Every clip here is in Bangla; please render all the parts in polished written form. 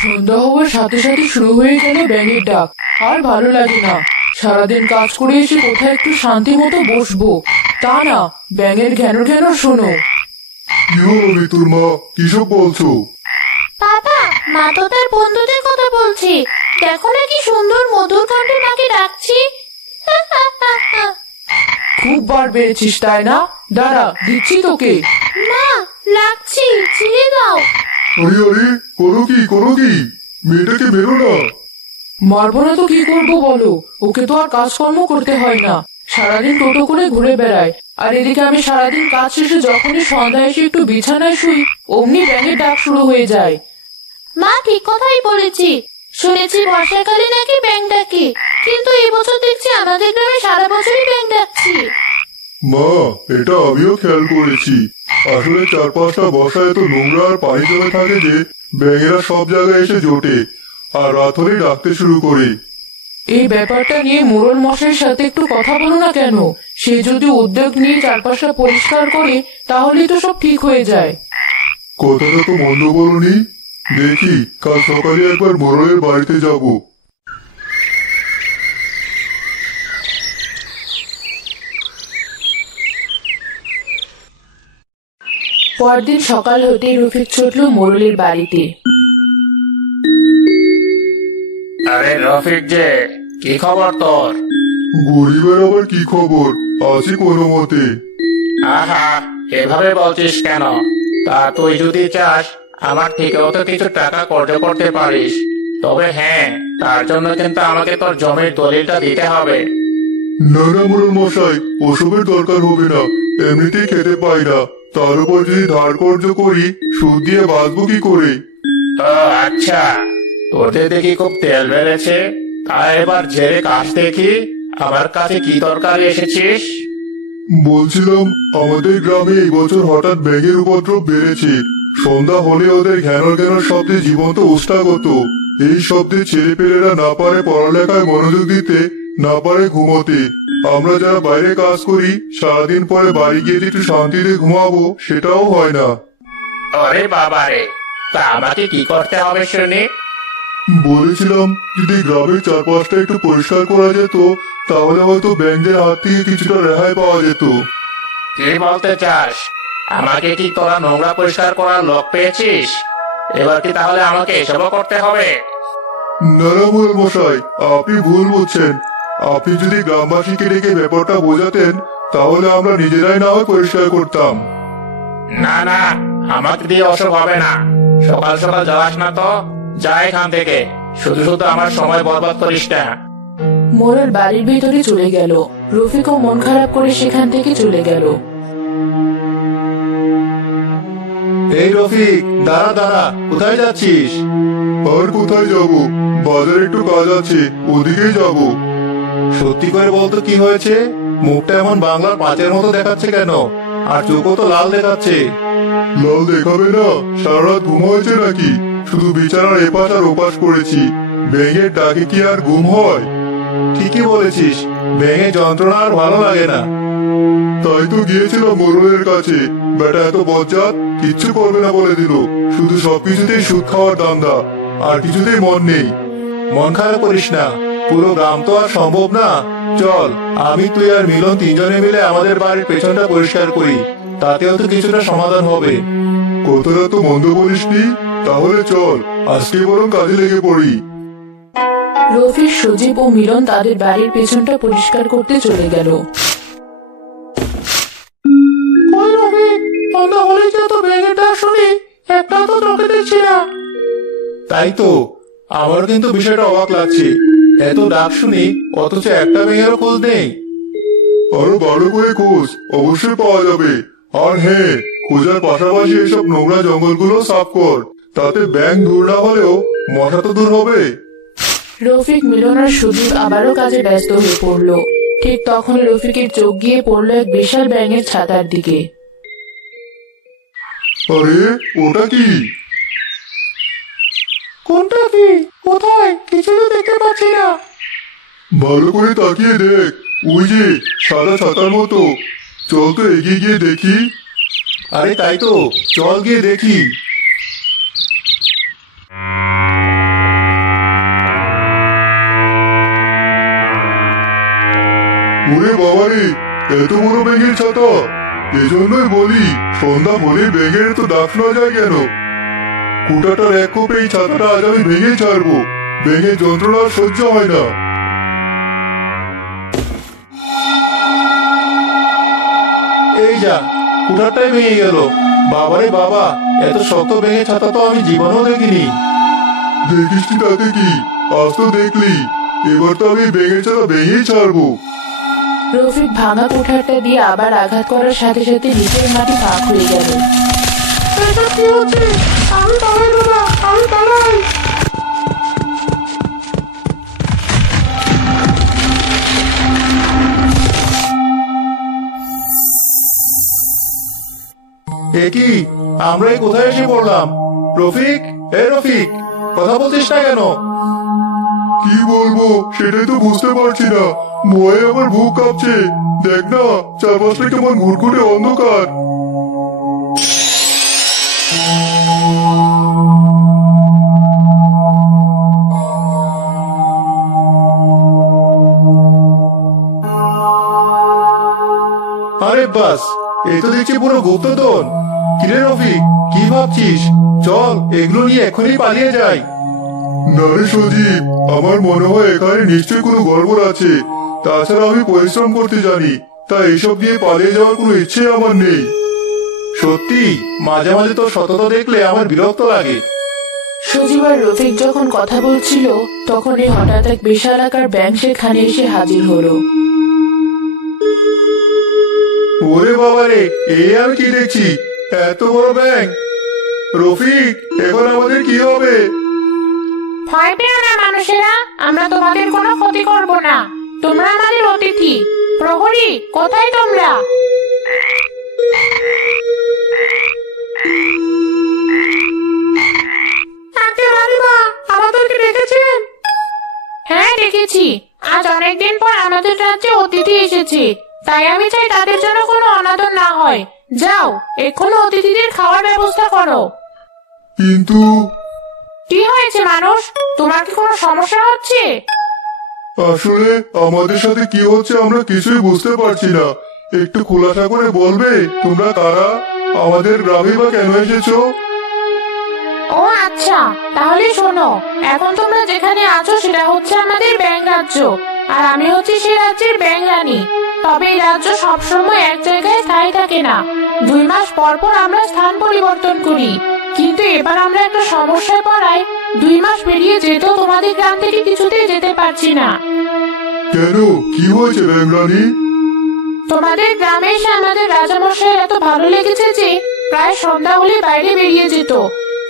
সন্ধ্যা হওয়ার সাথে সাথে শুরু হয়ে গেল ব্যাঙের ডাক। আর ভালো লাগে না, সারাদিন কাজ করে এসে কোথায় একটু শান্তি মতো বসবো, তা না ব্যাঙের ঘ্যানর ঘ্যানর শোনো। কি হলো ঋতুর মা, কিসব বলছো? বাবা, মা তো তার বন্ধুদের কথা বলছে। দেখো না কি সুন্দর মধুর কণ্ঠে মাকে ডাকছি। খুব বার বেড়েছিস তাই না? দাঁড়া, দিচ্ছি তোকে। মা, লাগছি, ছিঁড়ে দাও। আরে আরে, করো কি মেয়েটাকে বেরো না। মারবো না তো কি করবো বলো, ওকে তো আর কাজকর্ম করতে হয় না, সারাদিন টোটো করে ঘুরে বেড়ায়। আর এদিকে আমি সারাদিন কাজ শেষে যখনই সন্ধ্যা এসে একটু বিছানায় শুই, অমনি ব্যাঙের ডাক শুরু হয়ে যায়। মা ঠিক কথাই বলেছি। শুনেছি বর্ষাকালে নাকি ব্যাঙ ডাকে, কিন্তু এই বছর দেখছি আমাদের গ্রামে সারা বছরই ব্যাঙ ডাকছি। মা, এটা আমিও খেয়াল করেছি। আসলে চারপাশটা বর্ষায় এত নোংরা আর পানি জমে থাকে যে ব্যাঙেরা সব জায়গায় এসে জোটে আর রাত হলেই ডাকতে শুরু করে। এই ব্যাপারটা নিয়ে মোড়ল মশাইয়ের সাথে একটু কথা বলো না কেন? সে যদি উদ্যোগ নিয়ে চারপাশটা পরিষ্কার করে তাহলেই তো সব ঠিক হয়ে যায়। কথাটা তো মন্দ বলনি। দেখি কাল সকালে একবার মোড়লের বাড়িতে যাব। পরদিন সকাল হতেই রফিক ছুটল মোড়লের বাড়িতে। আরে রফিক যে, কি খবর তোর? গরিবের আবার কি খবর, আছি কোনো মতে। আহা, এভাবে বলছিস কেন? তা তুই যদি চাস আমার থেকেও তো কিছু টাকা কর্জ করতে পারিস। তবে হ্যাঁ, তার জন্য কিন্তু আমাকে তোর জমির দলিলটা দিতে হবে। না না মোড়ল মশাই, ওসবের দরকার হবে না, এমনিতেই খেতে পাই না, তার উপর যদি ধার কর্জ করি সুদ দিয়ে বাঁচবো কি করে? ও আচ্ছা, তোদের দেখি খুব তেল বেড়েছে। তা এবার ঝেড়ে কাজ দেখি, আমার কাছে কি দরকারে এসেছিস? বলছিলাম, আমাদের গ্রামে এই বছর হঠাৎ ব্যাঙের উপদ্রব বেড়েছে। সন্ধ্যা হলে ওদের ঘ্যানর ঘ্যানর শব্দে জীবন্ত ওষ্ঠাগত। এই শব্দে ছেলেপেলেরা না পারে পড়ালেখায় মনোযোগ দিতে, না পারে ঘুমোতে। আমরা যারা বাইরে কাজ করি, সারাদিন পরে বাড়ি গিয়ে একটু শান্তিতে ঘুমাবো সেটাও হয় না। আরে বাবারে, তা আমাকে কি করতে হবে শুনি? বলেছিলাম, যদি গ্রামের চারপাশটা একটু পরিষ্কার করা যেত তাহলে হয়তো ব্যাঙদের হাত থেকে কিছুটা রেহাই পাওয়া যেত। কি বলতে চাস? আমাকে কি তোরা নোংরা পরিষ্কার করার লোক পেয়েছিস? এবার কি তাহলে আমাকে এসবও করতে হবে? না না মোড়ল মশাই, আপনি ভুল বুঝছেন। আপনি যদি গ্রামবাসীকে ডেকে ব্যাপারটা বোঝাতেন তাহলে আমরা নিজেরাই না হয় পরিষ্কার করতাম। না না, আমাকে দিয়ে ওসব হবে না। সকাল সকাল যাস না তো, যা এখান থেকে। শুধু শুধু আমার সময় বরবাদ করিস না। মোড়ল বাড়ির ভিতরে চলে গেল। রফিকও মন খারাপ করে সেখান থেকে চলে গেল। এই রফিক, দাঁড়া দাঁড়া, কোথায় যাচ্ছিস? আর কোথায় যাব, বাজারে একটু কাজ আছে, ওদিকেই যাব। সত্যি করে বলতো কি হয়েছে? মুখটা এমন বাংলার পাঁচের মতো দেখাচ্ছে কেন? আর চোখও তো লাল দেখাচ্ছে। লাল দেখাবে না? সারা রাত ঘুম হয়েছে নাকি? শুধু বিছানার এপাশ আর ওপাশ করেছি। ব্যাঙের ডাকে কি আর ঘুম হয়? ঠিকই বলেছিস, ব্যাঙের যন্ত্রণা আর ভালো লাগে না। তাই তো গিয়েছিলাম মোড়লের কাছে, বেটা এত বজ্জাত, কিচ্ছু করবে না বলে দিল। শুধু সবকিছুতেই সুদ খাওয়ার ধান্দা, আর কিছুতেই মন নেই। মন খারাপ করিস না, পুরো গ্রাম তো আর সম্ভব না। চল, আমি, তুই আর মিলন তিনজনে মিলে আমাদের বাড়ির পেছনটা পরিষ্কার করি, তাতেও তো কিছুটা সমাধান হবে। কথাটা তো মন্দ বলিসনি। তাহলে চল, আজকে বরং কাজে লেগে পড়ি। রফিক, সজীব ও মিলন তাদের বাড়ির পেছনটা পরিষ্কার করতে চলে গেল। তাই তো, আমার কিন্তু বিষয়টা অবাক লাগছে। এত ডাক শুনি অথচ একটা ব্যাঙেরও খোঁজ নেই। আরো ভালো করে খোঁজ, অবশ্যই পাওয়া যাবে। আর হ্যাঁ, খোঁজার পাশাপাশি এসব নোংরা জঙ্গলগুলো সাফ কর, তাতে ব্যাঙ দূর না হলেও মশা তো দূর হবে। রফিক, মিলন আর সজীব আবারও কাজে ব্যস্ত হয়ে পড়ল। ঠিক তখন রফিকের চোখ গিয়ে পড়ল এক বিশাল ব্যাঙের ছাতার দিকে। আরে, ওটা কি? কোনটা কি? কোথায়? কিছু তো দেখতে পাচ্ছি না। ভালো করে তাকিয়ে দেখ, ওই যে সাদা ছাতার মতো। চল তো এগিয়ে গিয়ে দেখি। আরে তাই তো, চল গিয়ে দেখি। ওরে বাবারে, এত বড় ব্যাঙের ছাতা! এজন্যই বলি সন্ধ্যা হলে ব্যাঙের তো ডাক শোনা যায় কেন? কুটাটার এক কোপে এই ছাতাটা আজ আমি ভেঙে ছাড়বো। ব্যাঙের যন্ত্রণা আর সহ্য হয় না। এই যা, কুঠারটাই ভেঙে গেল। বাবারে বাবা, এত শক্ত ব্যাঙের ছাতা তো আমি জীবনেও দেখিনি। দেখিস কি তাতে কি, আজ তো দেখলি। এবার তো আমি ব্যাঙের ছাতা ভেঙেই ছাড়বো। রফিক ভাঙা কুঠারটা দিয়ে আবার আঘাত করার সাথে সাথে নিচের মাটি ফাঁক হয়ে গেল। এটা কি হচ্ছে? আমি পালাই দাদা, আমি পালাই। এ কি, আমরা এই কোথায় এসে পড়লাম? রফিক, এ রফিক, কথা বলছিস না কেন? কি বলবো সেটাই তো বুঝতে পারছি না। ভয়ে আমার বুক কাঁপছে। দেখ না, চারপাশটা কেমন ঘুরঘুরে অন্ধকার। আরে বাস, এই তো দেখছি পুরো গুপ্তধন। কিরে রফিক, কি ভাবছিস? চল, এগুলো নিয়ে এখনই পালিয়ে যাই। না রে সজীব, আমার মনে হয় এখানে নিশ্চয়ই কোনো গড়বড় আছে। তাছাড়া আমি পরিশ্রম করতে জানি, তাই এসব দিয়ে পালিয়ে যাওয়ার কোনো ইচ্ছে আমার নেই। সত্যি, মাঝে মাঝে তোর সততা দেখলে আমার বিরক্ত লাগে। সজীব আর রফিক যখন কথা বলছিল তখনই হঠাৎ এক বিশাল আকার ব্যাঙ সেখানে এসে হাজির হলো। ওরে বাবারে, এই আমি কি দেখছি? এত বড় ব্যাঙ! রফিক, এখন আমাদের কি হবে? ভয় পেও না মানুষেরা, আমরা তোমাদের কোনো ক্ষতি করব না। তোমরা আমাদের অতিথি। প্রহরী, কোথায় তোমরা? আমাদেরকে ডেকেছেন? হ্যাঁ ডেকেছি। আজ অনেকদিন পর আমাদের রাজ্যে অতিথি এসেছে, তাই আমি চাই তাদের জন্য কোনো অনাদর না হয়। যাও, এক্ষুনি অতিথিদের খাওয়ার ব্যবস্থা করো। কিন্তু কি হয়েছে মানুষ? তোমার কি কোনো সমস্যা হচ্ছে? আসলে আমাদের সাথে কি হচ্ছে আমরা কিছুই বুঝতে পারছি না। একটু খোলাসা করে বলবে তোমরা কারা, আমাদের গ্রামে বা কেন এসেছো? ও আচ্ছা, তাহলে শোনো, এখন তোমরা যেখানে আছো সেটা হচ্ছে আমাদের ব্যাঙ রাজ্য, আর আমি হচ্ছি সেই রাজ্যের ব্যাঙ রানী। তবে এই রাজ্য সবসময় এক জায়গায় স্থায়ী থাকে না। 2 মাস পর পর আমরা স্থান পরিবর্তন করি। কিন্তু এবার আমরা একটা সমস্যায় পড়ায় 2 মাস পেরিয়ে যেতেও তোমাদের গ্রাম থেকে কিছুতেই যেতে পারছি না। কেন, কি হয়েছে ব্যাংরানী? তোমাদের গ্রামে এসে আমাদের রাজামশাইয়ের এত ভালো লেগেছে যে প্রায় সন্ধ্যা হলে বাইরে বেরিয়ে যেত।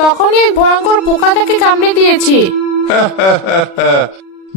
তখনই এক ভয়ঙ্কর পোকা তাকে কামড়ে দিয়েছে।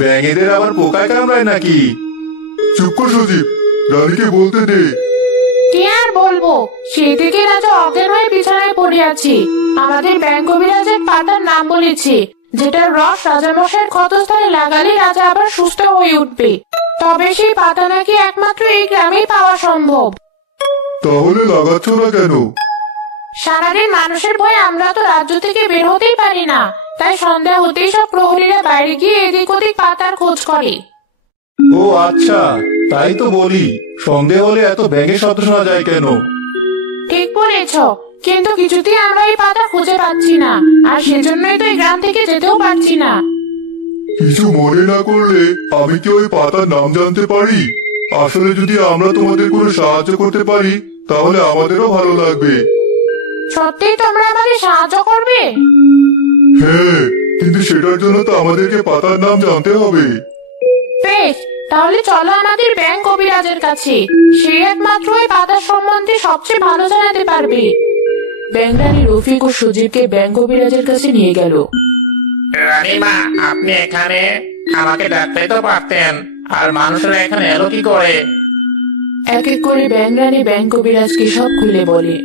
ব্যাঙেদের আবার পোকায় কামড়ায় নাকি? চুপ কর সজীব, রানীকে বলতে দে। কি আর বলবো, সেই থেকে রাজা অজ্ঞান হয়ে বিছানায় পড়ে আছে। আমাদের ব্যাঙ কবিরাজের পাতার নাম বলেছে, যেটার রস রাজামশাইয়ের ক্ষতস্থানে লাগালে রাজা আবার সুস্থ হয়ে উঠবে। তবে সেই পাতা নাকি একমাত্র এই গ্রামেই পাওয়া সম্ভব। তাহলে লাগাচ্ছ না কেন? সারাদিন মানুষের ভয়ে আমরা তো রাজ্য থেকে বের হতেই পারি না, তাই সন্ধ্যা হতেই সব প্রহরীরা বাইরে গিয়ে এদিক ওদিক পাতার খোঁজ করে। ও আচ্ছা, তাই তো বলি, সন্দেহ হলে এত ব্যাঙের শব্দ শোনা যায় কেন? ঠিক বলেছ, কিন্তু কিছুতেই আমরা এই পাতা খুঁজে পাচ্ছি না, আর সেজন্যই তো এই গ্রাম থেকে যেতেও পারছি না। কিছু মনে না করলে আমি কি ওই পাতার নাম জানতে পারি? আসলে যদি আমরা তোমাদের কোনো সাহায্য করতে পারি তাহলে আমাদেরও ভালো লাগবে। সত্যি তোমরা আমাদের সাহায্য করবে? হ্যাঁ, কিন্তু সেটার জন্য তো আমাদেরকে পাতার নাম জানতে হবে। বেশ, তাহলে চলো আমাদের ব্যাঙ কবিরাজের কাছে। সে একমাত্র এই পাতার সম্বন্ধে সবচেয়ে ভালো জানাতে পারবে। ব্যাংরানী রফিক ও সজীবকে ব্যাঙ কবিরাজের কাছে নিয়ে গেল। রানীমা, আপনি এখানে? আমাকে ডাকতে তো পারতেন। আর মানুষরা এখানে এলো কি করে? এক এক করে ব্যাংরানী ব্যাঙ কবিরাজকে সব খুলে বলে।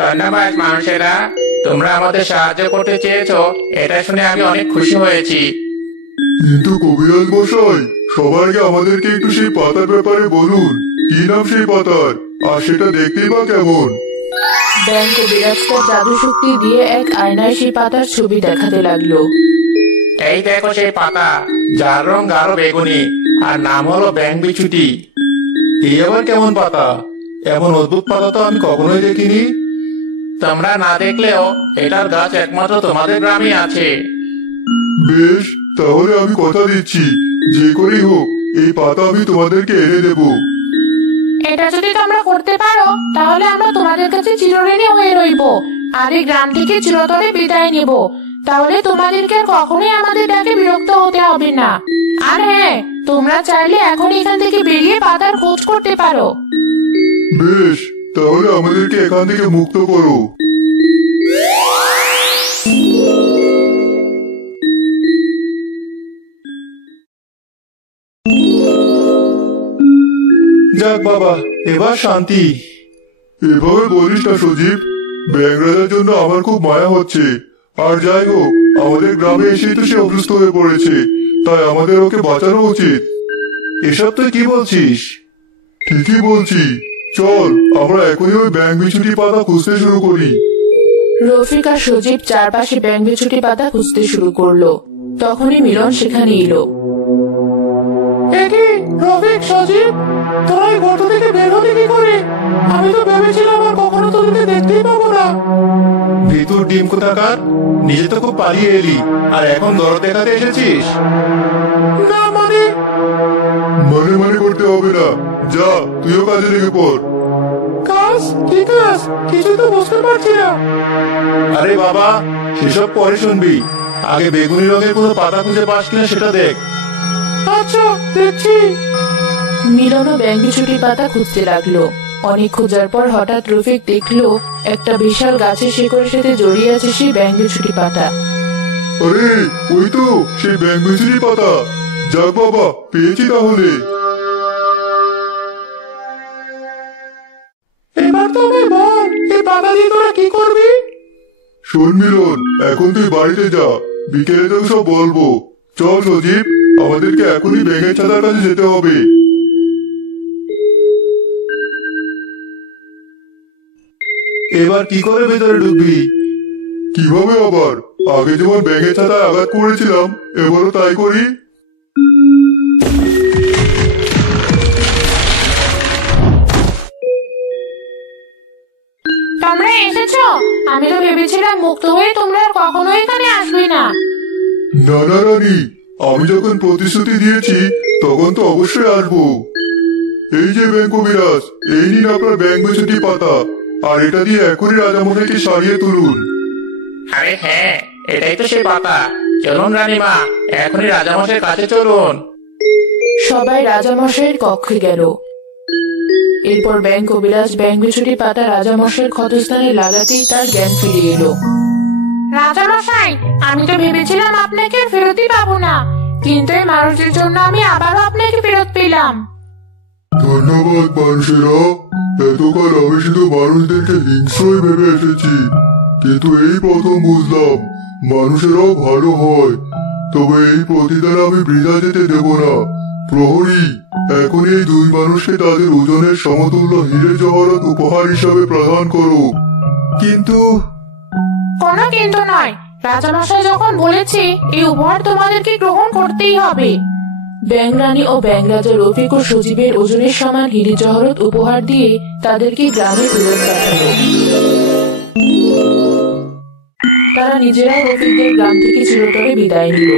ধন্যবাদ মানুষেরা, তোমরা আমাদের সাহায্য করতে চেয়েছো, এটা শুনে আমি অনেক খুশি হয়েছি। কিন্তু কবিরাজ মশাই, সবার আগে আমাদেরকে একটু সেই পাতার ব্যাপারে বলুন। কি নাম সেই পাতার, আর সেটা দেখতেই বা কেমন? ব্যাঙ কবিরাজ তার জাদু শক্তি দিয়ে এক আয়নায় সেই পাতার ছবি দেখাতে লাগলো। এই দেখো সেই পাতা, যার রং গাঢ় বেগুনি, আর নাম হলো ব্যাঙ বিছুটি। এই আবার কেমন পাতা? এমন অদ্ভুত পাতা তো আমি কখনোই দেখিনি। তোমরা না দেখলেও এটার গাছ একমাত্র তোমাদের গ্রামে আছে। বেশ, তাহলে আমি কথা দিচ্ছি, যে করেই হোক এই পাতা আমি তোমাদেরকে এনে দেবো। এটা যদি তোমরা করতে পারো তাহলে আমরা তোমাদের কাছে চিরঋণী হয়ে রইবো আর এই গ্রাম থেকে চিরতরে বিদায় নেব। তাহলে তোমাদেরকে আর কখনোই আমাদের ডাকে বিরক্ত হতে হবে না। আর হ্যাঁ, তোমরা চাইলে এখন এখান থেকে বেরিয়ে পাতার খোঁজ করতে পারো। বেশ, তাহলে আমাদেরকে এখান থেকে মুক্ত করো। যাক বাবা, এবার শান্তি। এভাবে বলিস না সজীব, ব্যাঙরাজার জন্য আমার খুব মায়া হচ্ছে। আর যাই হোক, আমাদের গ্রামে এসেই তো সে অসুস্থ হয়ে পড়েছে, তাই আমাদের ওকে বাঁচানো উচিত। এসব তুই কি বলছিস? ঠিকই বলছি, চল আমরা এখনই ওই ব্যাঙ বিছুটি পাতা খুঁজতে শুরু করি। রফিক আর সজীব চারপাশে ব্যাঙ বিছুটি পাতা খুঁজতে শুরু করলো। তখনই মিলন সেখানে এলো। রফিক, সজীব, তোরা এই গর্ত থেকে বের হলি কি করে? আমি তো ভেবেছিলাম আর কখনো তোদেরকে দেখতেই পাবো না। ভিতর ডিম কোথাকার, নিজে তো খুব পালিয়ে এলি, আর এখন দরদ দেখাতে এসেছিস? না মানে মানে করতে হবে না, যা তুইও কাজে লেগে পড়। কাজ? কি কাজ? কিছু তো বুঝতে পারছি না। আরে বাবা, সেসব পরে শুনবি, আগে বেগুনি রঙের কোনো পাতা খুঁজে পাস কিনা সেটা দেখ। আচ্ছা, দেখছি। মিলনও ব্যাঙ বিছুটির পাতা খুঁজতে লাগলো। অনেক খোঁজার পর হঠাৎ রফিক দেখলো একটা বিশাল গাছের শিকড়ের সাথে জড়িয়ে আছে সেই ব্যাঙ বিছুটি পাতা। আরে ওই তো সেই ব্যাঙ বিছুটি পাতা। যাক বাবা, পেয়েছি তাহলে। এবার তবে বল, এই পাতা দিয়ে তোরা কি করবি? শোন মিলন, এখন তুই বাড়িতে যা, বিকেলে তোকে সব বলবো। চল সজীব, আমাদেরকে এখনই ব্যাঙের ছাতার কাছে যেতে হবে। এবার কি করে ভেতরে ঢুকবি? কিভাবে আবার? আগে যেমন ব্যাঙের ছাতায় আঘাত করেছিলাম, এবারও তাই করি। তোমরা এসেছো? আমি তো ভেবেছিলাম মুক্ত হয়ে তোমরা আর কখনো এখানে আসবে না। না না রানী, আমি যখন প্রতিশ্রুতি দিয়েছি তখন তো অবশ্যই আসবো। এই যে ব্যাঙ কবিরাজ, এই নিন আপনার ব্যাঙ বিছুটি পাতা, আর এটা দিয়ে এখনই রাজামশাইকে সারিয়ে তুলুন। আরে হ্যাঁ, এটাই তো সেই পাতা। চলুন রানীমা, এখনই রাজামশাইয়ের কাছে চলুন। সবাই রাজামশাইয়ের কক্ষে গেল। এরপর ব্যাঙ কবিরাজ ব্যাঙ বিছুটি পাতা রাজামশাইয়ের ক্ষতস্থানে লাগাতেই তার জ্ঞান ফিরে এলো। রাজামশাই, আমি তো ভেবেছিলাম আপনাকে ফেরতই পাবো না, কিন্তু এই মানুষের জন্য আমি আবারও আপনাকে ফেরত পেলাম। ধন্যবাদ মানুষেরা। এতকাল আমি শুধু মানুষদেরকে হিংস্রই ভেবে এসেছি, কিন্তু এই প্রথম বুঝলাম মানুষেরাও ভালো হয়। তবে এই প্রতিদান আমি বৃথা যেতে দেব না। প্রহরী, এখন এই দুই মানুষকে তাদের ওজনের সমতুল্য হীরে জহরত উপহার হিসাবে প্রদান করো। কিন্তু কোনো কিন্তু নয়, রাজামশাই যখন বলেছে এই উপহার তোমাদেরকে গ্রহণ করতেই হবে। ব্যাঙ রানী ও ব্যাঙ রাজা রফিক ও সজীবের ওজনের সমান হীরে জহরত উপহার দিয়ে তাদেরকে গ্রামে ফেরত পাঠালো। তারা নিজেরা রফিকদের গ্রাম থেকে চিরতরে বিদায় নিল।